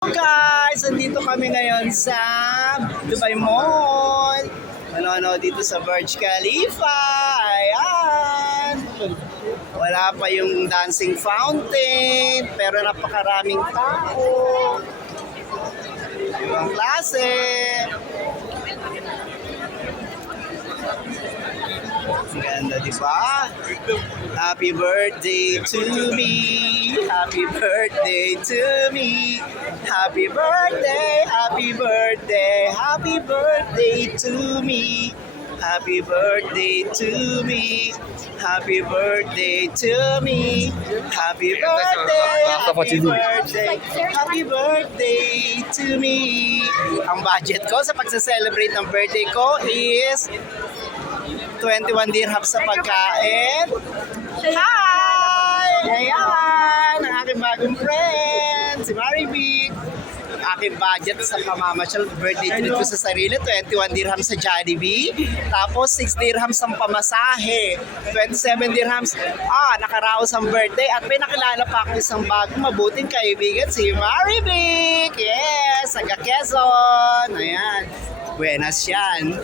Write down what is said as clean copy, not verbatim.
Guys, andito kami ngayon sa Dubai Mall. Ano dito sa Burj Khalifa. Ayan. Wala pa yung dancing fountain, pero napakaraming tao. Ibang klase. Ganda, di ba? Happy birthday to me. Happy birthday to me. Happy birthday, happy birthday, happy birthday to me. Happy birthday to me. Happy birthday to me. Happy birthday, happy birthday, happy birthday to me. Ang budget ko sa pagsa-celebrate ng birthday ko is 21 dirham sa pagkain. Hi! Ayan! Ang aking bagong friend, si Maribik. Aking budget sa pamamasyal birthday treat ko sa sarili, 21 dirham sa Jollibee. Tapos 6 dirhams ang pamasahe. 27 dirhams, nakaraos ang birthday. At may nakilala pa ako isang bagong mabuting kaibigan, si Maribik. Yes! Taga Quezon. Ayan. Buenas yan.